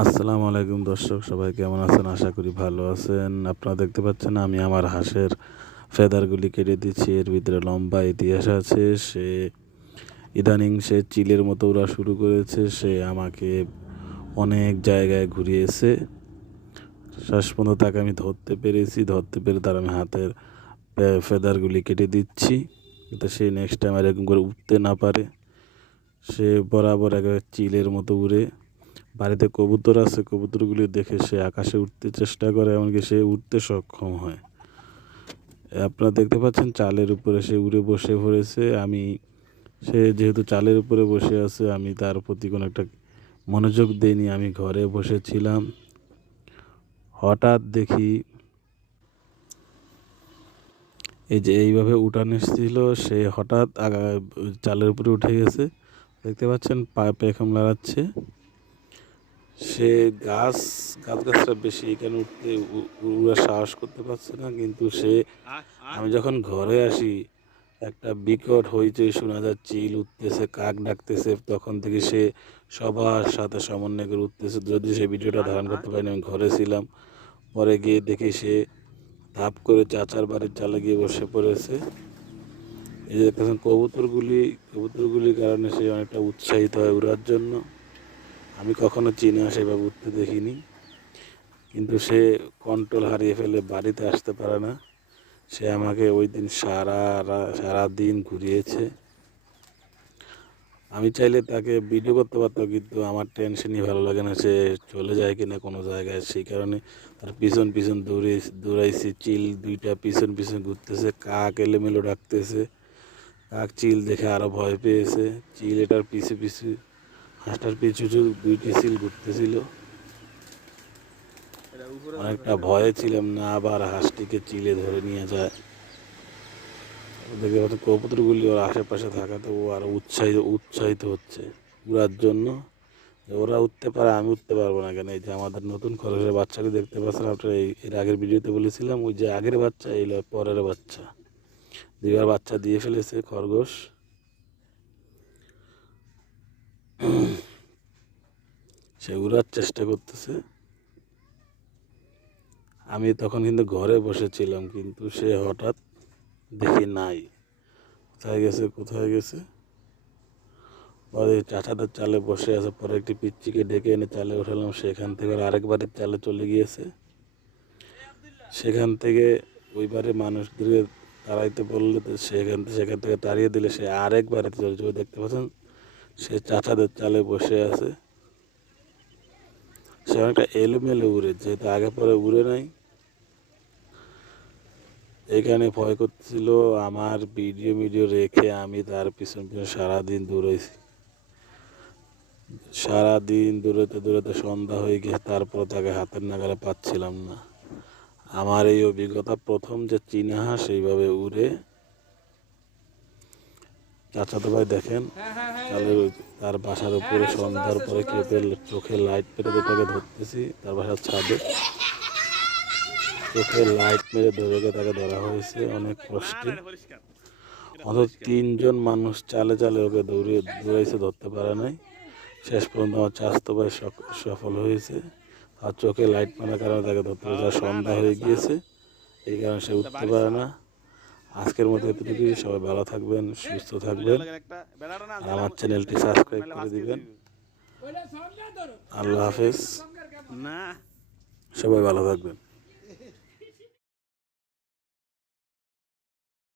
আসসালামু আলাইকুম দর্শক, সবাই কেমন আছেন? আশা করি ভালো আছেন। আপনারা দেখতে পাচ্ছেন আমি আমার হাঁসের ফেদারগুলি কেটে দিচ্ছি। এর ভিতরে লম্বা ইতিহাস আছে। সে ইদানিং সে চিলের মতো ওরা শুরু করেছে। সে আমাকে অনেক জায়গায় ঘুরিয়েছে। শেষ পর্যন্ত তাকে আমি ধরতে পেরেছি। ধরতে পেরে তার আমি হাতের ফেদারগুলি কেটে দিচ্ছি। যাতে সে নেক্সট টাইম আর এরকম করে উঠতে না পারে। সে বরাবর একেবারে চিলের মতো উড়ে বাড়িতে কবুতর আছে, কবুতরগুলি দেখে সে আকাশে উঠতে চেষ্টা করে, এমনকি সে উঠতে সক্ষম হয়। আপনারা দেখতে পাচ্ছেন চালের উপরে সে উড়ে বসে পড়েছে। আমি, সে যেহেতু চালের উপরে বসে আছে, আমি তার প্রতি কোনো একটা মনোযোগ দিইনি, আমি ঘরে বসেছিলাম। হঠাৎ দেখি এই যে এইভাবে উঠান এসেছিল, সে হঠাৎ চালের উপরে উঠে গেছে। দেখতে পাচ্ছেন পা পেখম লড়াচ্ছে। সে গাছ গাছ গাছটা বেশি এখানে উঠতে উ- উড়ার সাহস করতে পারছে না, কিন্তু সে, আমি যখন ঘরে আসি, একটা বিকট হইচই শোনা যায়, চিল উঠতেছে, কাক ডাকতেছে, তখন থেকে সে সবার সাথে সমন্বয় করে উঠতেছে। যদি সে ভিডিওটা ধারণ করতে পারিনি, আমি ঘরে ছিলাম। পরে গিয়ে দেখি সে ধাপ করে চাচার বাড়ির চালে গিয়ে বসে পড়েছে। এই যে দেখতেছেন, কবুতরগুলি, কবুতরগুলির কারণে সে অনেকটা উৎসাহিত হয় উড়ার জন্য। আমি কখনো চীনে সেভাবে উঠতে দেখিনি। কিন্তু সে কন্ট্রোল হারিয়ে ফেলে বাড়িতে আসতে পারে না। সে আমাকে ওই দিন সারা সারা দিন ঘুরিয়েছে। আমি চাইলে তাকে ভিডিও করতে পারতাম, কিন্তু আমার টেনশনই ভালো লাগে না, সে চলে যায় কিনা কোনো জায়গায়। সেই কারণে তার পিছন পিছন দৌড়ে, দৌড়াইছি, চিল দুইটা পিছন পিছন ঘুরতেছে, কাক এলোমেলো ডাকতেছে। কাক চিল দেখে আরও ভয় পেয়েছে। চিল এটার পিছু পিছু হাঁসটার পিছু দুইটি চিল ঘুরতেছিল। অনেকটা ভয়ে ছিলাম না, আবার হাঁসটিকে চিলে ধরে নিয়ে যায়। ওদেরকে হয়তো কবুতরগুলি ওর আশেপাশে থাকাতে ও আরও উৎসাহিত উৎসাহিত হচ্ছে উড়ার জন্য। ওরা উঠতে পারে, আমি উঠতে পারব না কেন? এই যে আমাদের নতুন খরচের বাচ্চাকে দেখতে পাচ্ছেন আপনারা, এই এর আগের ভিডিওতে বলেছিলাম, ওই যে আগের বাচ্চা, এই পরের বাচ্চা। দুইবার বাচ্চা দিয়ে ফেলেছে খরগোশ। সে উড়ার চেষ্টা করতেছে। আমি তখন কিন্তু ঘরে বসেছিলাম, কিন্তু সে হঠাৎ দেখি নাই। কোথায় গেছে কোথায় গেছে? পরে চাচাদের চালে বসে আছে, পরে একটি পিচ্চিকে ডেকে এনে চালে উঠালাম সেখান থেকে আরেক বাড়ির চালে চলে গিয়েছে। সেখান থেকে ওইবারে মানুষদেরকে তাড়াইতে বললে সেখান থেকে সেখান থেকে তাড়িয়ে দিলে সে আরেক বাড়িতে ওই দেখতে পাচ্ছেন, সে চাচাদের চালে বসে আছে। সে অনেকটা এলোমেলো উড়ে, যেহেতু আগে পরে উড়ে নাই। এখানে ভয় করছিল আমার ভিডিও ভিডিও রেখে আমি তার পিছন পিছন সারাদিন দৌড়াইছি। সারাদিন দৌড়াতে দৌড়াতে সন্ধ্যা হয়ে গেছে, তারপর তাকে হাতের নাগালে পাচ্ছিলাম না। আমার এই অভিজ্ঞতা প্রথম যে চীনা হাঁস এইভাবে উড়ে চাচাতো ভাই দেখেন তার বাসার উপরে সন্ধ্যার পরে কেঁপে চোখে লাইট পেরে তাকে ধরতেছি, তার বাসার ছাদে। চোখে লাইট মেরে ধরে তাকে ধরা হয়েছে, অনেক কষ্টে। অথচ তিনজন মানুষ চালে চালে ওকে দৌড়িয়ে, দৌড়াইছে, ধরতে পারে নাই। শেষ পর্যন্ত আমার চাস্তো ভাই সফল হয়েছে। আর চোখে লাইট মারার কারণে তাকে ধরতে পারে সন্ধ্যা হয়ে গিয়েছে, এই কারণে সে উঠতে পারে না। আজকের মতো এতটুকুই। সবাই ভালো থাকবেন সুস্থ থাকবেন। আমার চ্যানেলটি সাবস্ক্রাইব করে দিবেন। আল্লাহ হাফেজ। সবাই ভালো থাকবেন।